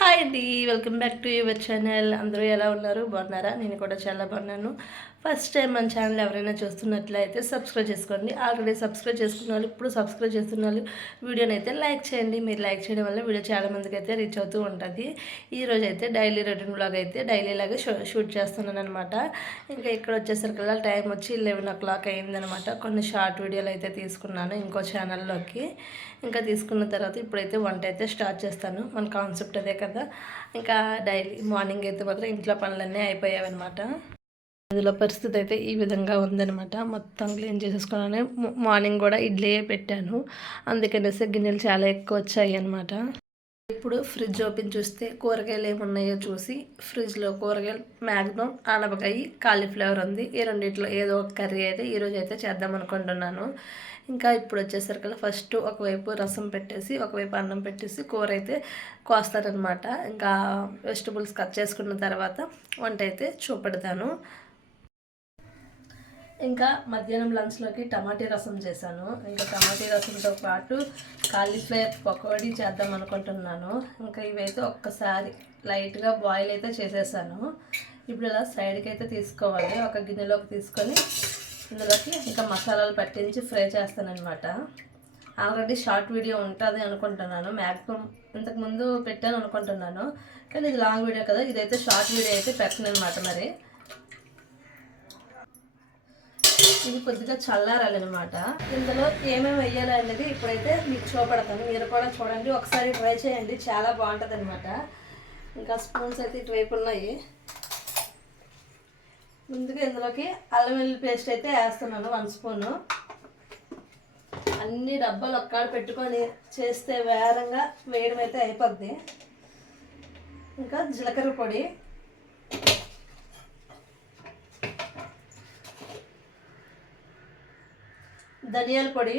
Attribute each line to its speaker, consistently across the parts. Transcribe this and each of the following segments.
Speaker 1: Hi అండి welcome back to your channel. అందరూ ఎలా ఉన్నారు? బాగున్నారా? నేను కూడా చాలా బాగున్నాను. ఫస్ట్ టైం మన ఛానల్ ఎవరైనా చూస్తున్నట్లయితే సబ్స్క్రైబ్ చేసుకోండి. ఆల్రెడీ సబ్స్క్రైబ్ చేసుకున్న వాళ్ళు ఇప్పుడు సబ్స్క్రైబ్ చేస్తున్న వాళ్ళు వీడియోని అయితే లైక్ చేయండి. మీరు లైక్ చేయడం వల్ల వీడియో చాలా మందికి అయితే రీచ్ అవుతూ ఉంటుంది. ఈ అయితే డైలీ రొటీన్ బ్లాగ్ అయితే డైలీ లాగా షూ షూట్ చేస్తున్నాను అనమాట ఇంకా ఇక్కడ వచ్చేసరికి టైం వచ్చి లెవెన్ ఓ క్లాక్ అయిందనమాట కొన్ని షార్ట్ వీడియోలు అయితే తీసుకున్నాను ఇంకో ఛానల్లోకి. ఇంకా తీసుకున్న తర్వాత ఇప్పుడైతే వంట అయితే స్టార్ట్ చేస్తాను. మన కాన్సెప్ట్ అదే కదా. ఇంకా డైలీ మార్నింగ్ అయితే మాత్రం ఇంట్లో పనులన్నీ అయిపోయావన్నమాట అనమాట అందులో పరిస్థితి అయితే ఈ విధంగా ఉందనమాట మొత్తం క్లీన్ చేసేసుకున్నాను మార్నింగ్ కూడా ఇడ్లీయే పెట్టాను. అందుకనేసి గిన్నెలు చాలా ఎక్కువ వచ్చాయి అనమాట ఇప్పుడు ఫ్రిడ్జ్ ఓపెన్ చూస్తే కూరగాయలు ఏమున్నాయో చూసి ఫ్రిడ్జ్లో కూరగాయలు మ్యాక్సిమం ఆనపకాయ కాలీఫ్లవర్ ఉంది. ఈ రెండిట్లో ఏదో ఒక కర్రీ అయితే ఈరోజు అయితే చేద్దాం అనుకుంటున్నాను. ఇంకా ఇప్పుడు వచ్చేసరికి ఫస్ట్ ఒకవైపు రసం పెట్టేసి ఒకవైపు అన్నం పెట్టేసి కూర అయితే కోస్తారనమాట ఇంకా వెజిటబుల్స్ కట్ చేసుకున్న తర్వాత వంట అయితే చూపెడతాను. ఇంకా మధ్యాహ్నం లంచ్లోకి టమాటీ రసం చేశాను. ఇంకా టమాటీ రసంతో పాటు కాలీఫ్లవర్ పకోడీ చేద్దాం అనుకుంటున్నాను. ఇంకా ఇవైతే ఒక్కసారి లైట్గా బాయిల్ అయితే చేసేసాను. ఇప్పుడు ఇలా సైడ్కి అయితే తీసుకోవాలి. ఒక గిన్నెలోకి తీసుకొని ఇందులోకి ఇంకా మసాలాలు పట్టించి ఫ్రై చేస్తానన్నమాట. ఆల్రెడీ షార్ట్ వీడియో ఉంటుంది అనుకుంటున్నాను. మ్యాక్సిమం ఇంతకుముందు పెట్టాను అనుకుంటున్నాను. కానీ ఇది లాంగ్ వీడియో కదా ఇదైతే షార్ట్ వీడియో అయితే పెట్టను అనమాట మరి. ఇది కొద్దిగా చల్లారాలన్నమాట. ఇందులో ఏమేమి వెయ్యాలి అనేది ఇప్పుడైతే మీకు చూపెడతాను. మీరు కూడా చూడండి. ఒకసారి ట్రై చేయండి. చాలా బాగుంటుంది అనమాట ఇంకా స్పూన్స్ అయితే ఇటువైపు ఉన్నాయి. ముందుగా ఇందులోకి అల్లం వెల్లుల్లి పేస్ట్ అయితే వేస్తున్నాను వన్ స్పూను. అన్ని డబ్బాలు ఒక్కడ పెట్టుకొని చేస్తే వేరంగా వేయడం అయితే అయిపోద్ది. ఇంకా జీలకర్ర పొడి. ధనియాల పొడి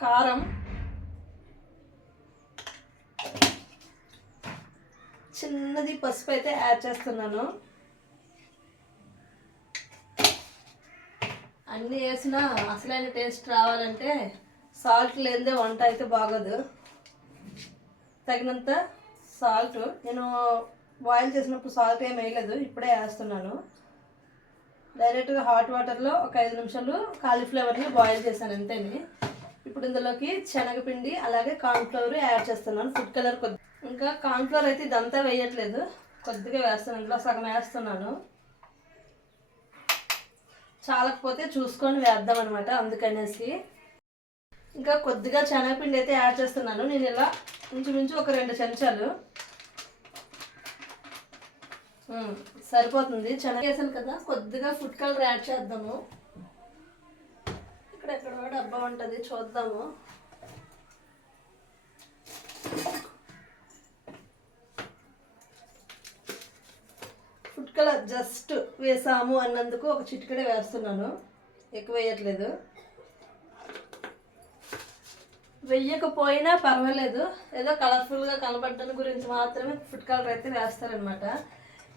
Speaker 1: కారం చిన్నది పసుపు అయితే యాడ్ చేస్తున్నాను. అన్నీ వేసినా అసలైన టేస్ట్ రావాలంటే సాల్ట్ లేనిదే వంట అయితే బాగోదు. తగినంత సాల్ట్. నేను బాయిల్ చేసినప్పుడు సాల్ట్ ఏం వేయలేదు ఇప్పుడే వేస్తున్నాను. డైరెక్ట్గా హాట్ వాటర్లో ఒక ఐదు నిమిషాలు కాలీఫ్లవర్ని బాయిల్ చేశాను అంతేని. ఇప్పుడు ఇందులోకి శనగపిండి అలాగే కార్న్ఫ్లవర్ యాడ్ చేస్తున్నాను. ఫుడ్ కలర్ కొద్ది ఇంకా కాన్ఫ్లోర్ అయితే ఇదంతా వేయట్లేదు. కొద్దిగా వేస్తాను. ఇంట్లో సగం వేస్తున్నాను. చాలకపోతే చూసుకొని వేద్దాం అనమాట అందుకనేసి. ఇంకా కొద్దిగా శనగపిండి అయితే యాడ్ చేస్తున్నాను. నేను ఇలా ఇంచుమించు ఒక రెండు చెంచాలు. సరిపోతుంది. శనగ వేసాను కదా కొద్దిగా ఫుడ్ కలర్ యాడ్ చేద్దాము. ఇక్కడ ఎక్కడో డబ్బా ఉంటుంది చూద్దాము. చిట్కల జస్ట్ వేసాము అన్నందుకు ఒక చిట్కడే వేస్తున్నాను. ఎక్కువ వేయట్లేదు. వెయ్యకపోయినా పర్వాలేదు. ఏదో కలర్ఫుల్గా కనబడటం గురించి మాత్రమే ఫుడ్ కలర్ అయితే వేస్తారనమాట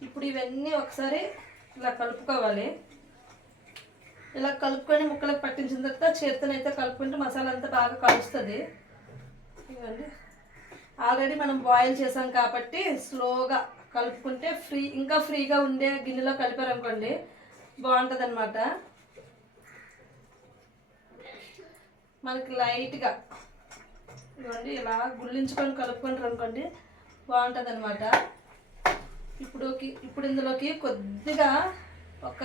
Speaker 1: ఇప్పుడు ఇవన్నీ ఒకసారి ఇలా కలుపుకోవాలి. ఇలా కలుపుకొని ముక్కలకు పట్టించిన తర్వాత చేతితోనైతే కలుపుకుంటే మసాలా అంతా బాగా కలుస్తుంది. ఇవ్వండి. ఆల్రెడీ మనం బాయిల్ చేసాం కాబట్టి స్లోగా కలుపుకుంటే ఫ్రీ ఇంకా ఫ్రీగా ఉండే గిన్నెలో కలిపారనుకోండి బాగుంటుంది అనమాట మనకి లైట్గా ఇవ్వండి ఇలా గుళ్ళించుకొని కలుపుకుంటారు అనుకోండి బాగుంటుంది అనమాట ఇప్పుడు ఇప్పుడు ఇందులోకి కొద్దిగా ఒక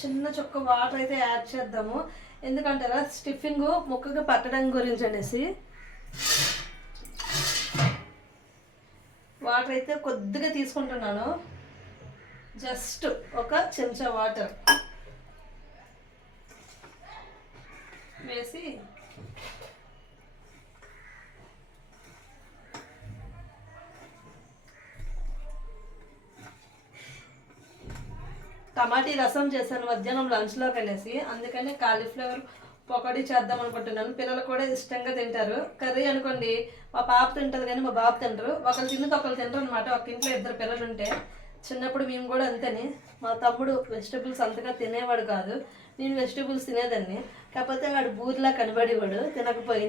Speaker 1: చిన్న చుక్క వాటర్ అయితే యాడ్ చేద్దాము. ఎందుకంటారా స్టిఫింగ్ ముక్కగా పట్టడం గురించి అనేసి. వాటర్ అయితే కొద్దిగా తీసుకుంటున్నాను. జస్ట్ ఒక చెంచా వాటర్ వేసి టమాటీ రసం చేశాను. మధ్యాహ్నం లంచ్లోకి వెళ్ళేసి అందుకనే కాలీఫ్లవర్ పకోడీ చేద్దాం అనుకుంటున్నాను. పిల్లలు కూడా ఇష్టంగా తింటారు. కర్రీ అనుకోండి మా పాప తింటుంది కానీ మా బాబు తింటారు ఒకరు తిన్నది ఒకరు తింటారు అనమాట ఒక ఇంట్లో ఇద్దరు పిల్లలు ఉంటే చిన్నప్పుడు మేము కూడా అంతేని. మా తమ్ముడు వెజిటబుల్స్ అంతగా తినేవాడు కాదు. నేను వెజిటేబుల్స్ తినేదాన్ని. కాకపోతే వాడు బూరిలా కనబడేవాడు తినకపోయి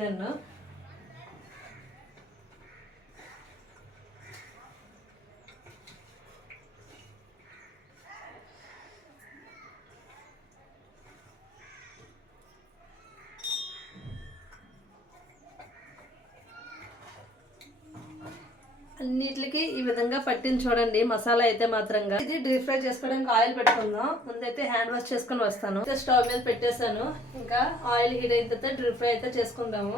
Speaker 1: అన్నిటికి ఈ విధంగా పట్టించి చూడండి. మసాలా అయితే మాత్రంగా. ఇది డీప్ ఫ్రై చేసుకోవడానికి ఆయిల్ పెట్టుకుందాం. ముందైతే హ్యాండ్ వాష్ చేసుకుని వస్తాను. స్టవ్ మీద పెట్టేశాను. ఇంకా ఆయిల్ హీట్ అయిన తర్వాత డీప్ ఫ్రై అయితే చేసుకుందాము.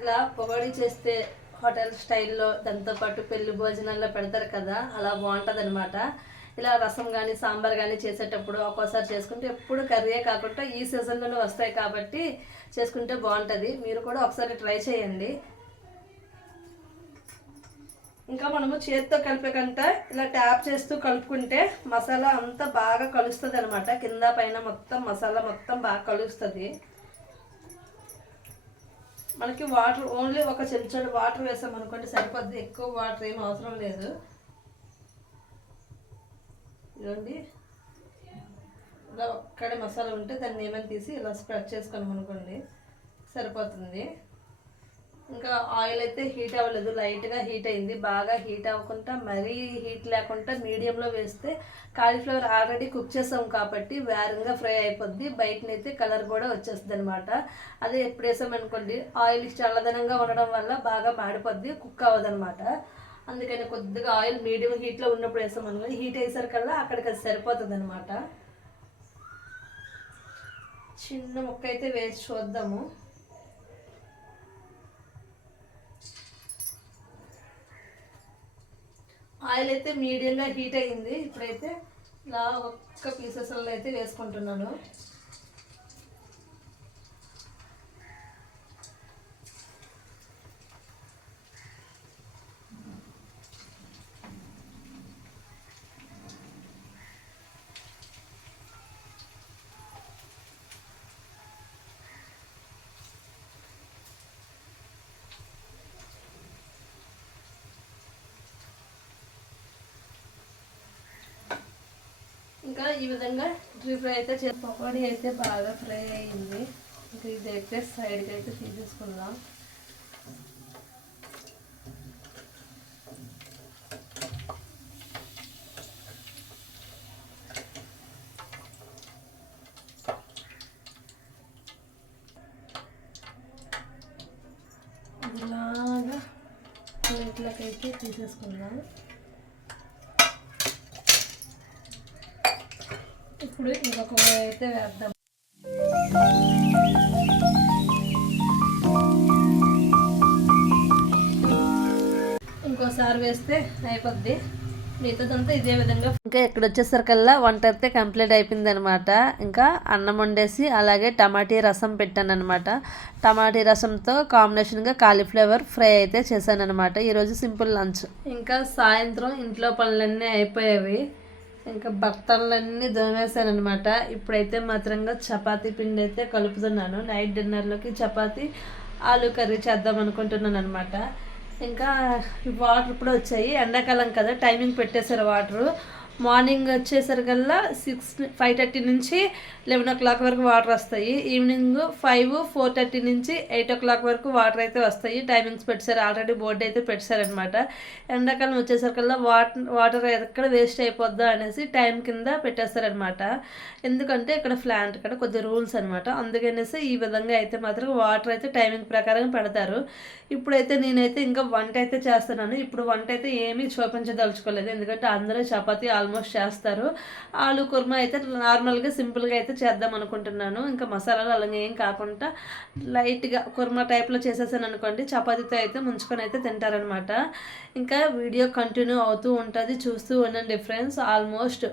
Speaker 1: ఇలా పొగడి చేస్తే హోటల్ స్టైల్లో దాంతో పాటు పెళ్ళి భోజనాల్లో పెడతారు కదా అలా బాగుంటుంది అనమాట ఇలా రసం కానీ సాంబార్ కానీ చేసేటప్పుడు ఒక్కోసారి చేసుకుంటే ఎప్పుడు కర్రీయే కాకుండా ఈ సీజన్లోనే వస్తాయి కాబట్టి చేసుకుంటే బాగుంటుంది. మీరు కూడా ఒకసారి ట్రై చేయండి. ఇంకా మనము చేతితో కలిపేకంట ఇలా ట్యాప్ చేస్తూ కలుపుకుంటే మసాలా అంతా బాగా కలుస్తుంది అనమాట కింద పైన మొత్తం మసాలా మొత్తం బాగా కలుస్తుంది. మనకి వాటర్ ఓన్లీ ఒక చెంచాడు వాటర్ వేసాం అనుకోండి సరిపోద్ది. ఎక్కువ వాటర్ ఏం అవసరం లేదు. ఇదండి ఇలా ఒక్కడే మసాలా ఉంటే దాన్ని ఏమైనా తీసి ఇలా స్ప్రెడ్ చేసుకున్నాం అనుకోండి సరిపోతుంది. ఇంకా ఆయిల్ అయితే హీట్ అవ్వలేదు లైట్గా హీట్ అయింది. బాగా హీట్ అవ్వకుండా మరీ హీట్ లేకుండా మీడియంలో వేస్తే కాలీఫ్లవర్ ఆల్రెడీ కుక్ చేసాం కాబట్టి వేరంగా ఫ్రై అయిపోద్ది. బయటనైతే కలర్ కూడా వచ్చేస్తుంది అనమాట అదే ఎప్పుడు వేసామనుకోండి ఆయిల్ చల్లదనంగా ఉండడం వల్ల బాగా మాడిపోద్ది కుక్ అవ్వదనమాట అందుకని కొద్దిగా ఆయిల్ మీడియం హీట్లో ఉన్నప్పుడు వేసామనుకోండి హీట్ అయ్యేసరికల్లా అక్కడికి అది సరిపోతుంది అనమాట చిన్న ముక్క అయితే వేసి చూద్దాము. ఆయిల్ అయితే మీడియంగా హీట్ అయ్యింది. ఇప్పుడైతే ఇలా ఒక్క పీసెస్లో అయితే వేసుకుంటున్నాను. ఇంకా ఈ విధంగా డ్రీ ఫ్రై అయితే చే పకోడీ అయితే బాగా ఫ్రై అయింది. ఇంకా ఇదైతే సైడ్కి అయితే తీసేసుకుందాం. ఇలాగా ప్లేట్లకైతే తీసేసుకుందాం. ఇప్పుడు ఇంకొక అయితే వేద్దాం. ఇంకోసారి వేస్తే అయిపోద్ది. మిగతాదంతా ఇదే విధంగా ఇంకా ఇక్కడ వచ్చేసరికల్లా వంట అయితే కంప్లీట్ అయిపోయింది అనమాట ఇంకా అన్నం వండేసి అలాగే టమాటీ రసం పెట్టాను అనమాట టమాటీ రసంతో కాంబినేషన్గా కాలీఫ్లవర్ ఫ్రై అయితే చేశాను అనమాట ఈరోజు సింపుల్ లంచ్. ఇంకా సాయంత్రం ఇంట్లో పనులన్నీ అయిపోయేవి. ఇంకా బట్టలన్నీ దోమేశాను అనమాట ఇప్పుడైతే మాత్రంగా చపాతీ పిండి అయితే కలుపుతున్నాను. నైట్ డిన్నర్లోకి చపాతీ ఆలు కర్రీ చేద్దాం అనుకుంటున్నాను అనమాట ఇంకా వాటర్ కూడా వచ్చాయి. ఎండాకాలం కదా టైమింగ్ పెట్టేశారు వాటరు. మార్నింగ్ వచ్చేసరికల్లా సిక్స్ ఫైవ్ థర్టీ నుంచి లెవెన్ ఓ క్లాక్ వరకు వాటర్ వస్తాయి. ఈవినింగ్ ఫైవ్ ఫోర్ థర్టీ నుంచి ఎయిట్ ఓ క్లాక్ వరకు వాటర్ అయితే వస్తాయి. టైమింగ్స్ పెట్టారు. ఆల్రెడీ బోర్డు అయితే పెట్టారనమాట ఎండాకాలం వచ్చేసరికల్లా వాటర్ వాటర్ ఎక్కడ వేస్ట్ అయిపోద్దా అనేసి టైం కింద పెట్టేస్తారనమాట ఎందుకంటే ఇక్కడ ప్లాంట్ ఇక్కడ కొద్ది రూల్స్ అనమాట అందుకనేసి ఈ విధంగా అయితే మాత్రం వాటర్ అయితే టైమింగ్ ప్రకారం పెడతారు. ఇప్పుడైతే నేనైతే ఇంకా వంట అయితే చేస్తున్నాను. ఇప్పుడు వంట అయితే ఏమీ చూపించదలుచుకోలేదు. ఎందుకంటే అందరూ చపాతీ ఆల్మోస్ట్ చేస్తారు. ఆలు కుర్మా అయితే నార్మల్గా సింపుల్గా అయితే చేద్దాం అనుకుంటున్నాను. ఇంకా మసాలాలు అలాగే ఏం కాకుండా లైట్గా కుర్మా టైప్లో చేసేసాను అనుకోండి చపాతీతో అయితే ముంచుకొని అయితే తింటారనమాట. ఇంకా వీడియో కంటిన్యూ అవుతూ ఉంటుంది చూస్తూ ఉండండి ఫ్రెండ్స్. ఆల్మోస్ట్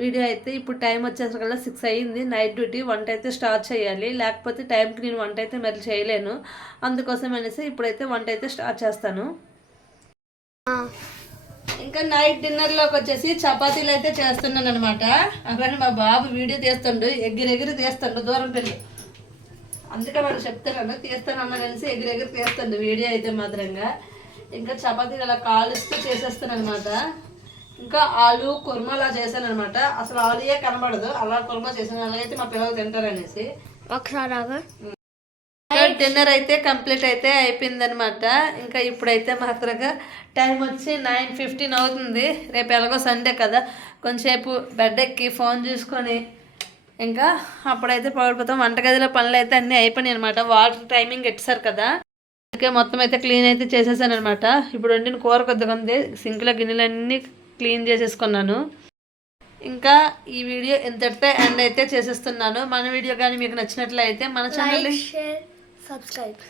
Speaker 1: వీడియో అయితే ఇప్పుడు టైం వచ్చేసరికల్లా సిక్స్ అయ్యింది. నైట్ డ్యూటీ వంట అయితే స్టార్ట్ చేయాలి. లేకపోతే టైంకి నేను వంట అయితే మరి చేయలేను. అందుకోసం అనేసి ఇప్పుడైతే వంట అయితే స్టార్ట్ చేస్తాను. ఇంకా నైట్ డిన్నర్లోకి వచ్చేసి చపాతీలు అయితే చేస్తున్నాను అనమాట అక్కడ మా బాబు వీడియో తీస్తుండు ఎగిరి ఎగిరి తీస్తుండు దూరం పెళ్ళి. అందుకే వాళ్ళు చెప్తున్నాను తీస్తానన్నా కలిసి ఎగిరి ఎగిరి తీస్తుండు వీడియో అయితే మాత్రంగా. ఇంకా చపాతీలు అలా కాలుస్తూ చేసేస్తాను అనమాట ఇంకా ఆలు కుర్మా అలా చేశాను అనమాట అసలు ఆలుయే కనబడదు అలా కుర్మా చేశాను. అలాగైతే మా పిల్లలు తింటారనేసి
Speaker 2: ఒకసారి.
Speaker 1: డిన్నర్ అయితే కంప్లీట్ అయితే అయిపోయిందనమాట ఇంకా ఇప్పుడైతే మాత్రంగా టైం వచ్చి నైన్ ఫిఫ్టీన్ అవుతుంది. రేపు ఎలాగో సండే కదా. కొంచెంసేపు బెడ్ ఎక్కి ఫోన్ చూసుకొని ఇంకా అప్పుడైతే పడిపోతాం వంటగదిలో పనులు అయితే అన్నీ అయిపోయినాయి అనమాట వాటర్ టైమింగ్ ఎట్టారు కదా. అందుకే మొత్తం అయితే క్లీన్ అయితే చేసేసాను అనమాట ఇప్పుడు వండిన కూర కొద్దిగా ఉంది. సింక్లో గిన్నెలన్నీ క్లీన్ చేసేసుకున్నాను. ఇంకా ఈ వీడియో ఇంతటితో ఎండ్ అయితే చేసేస్తున్నాను. మన వీడియో కానీ మీకు నచ్చినట్లయితే మన ఛానల్
Speaker 2: షేర్ సబ్స్క్రైబ్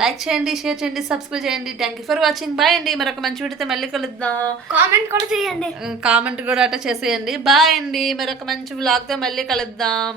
Speaker 1: లైక్ చేయండి షేర్ చేయండి సబ్స్క్రైబ్ చేయండి. Thank you for watching bye అండి. మరొక మంచి వీడియోతో మళ్ళీ కలుద్దాం.
Speaker 2: కామెంట్ కూడా చేయండి.
Speaker 1: కామెంట్ కూడా అట్లా చేసేయండి. బాయ్ అండి. మరొక మంచి వ్లాగ్తో మళ్ళీ కలుద్దాం.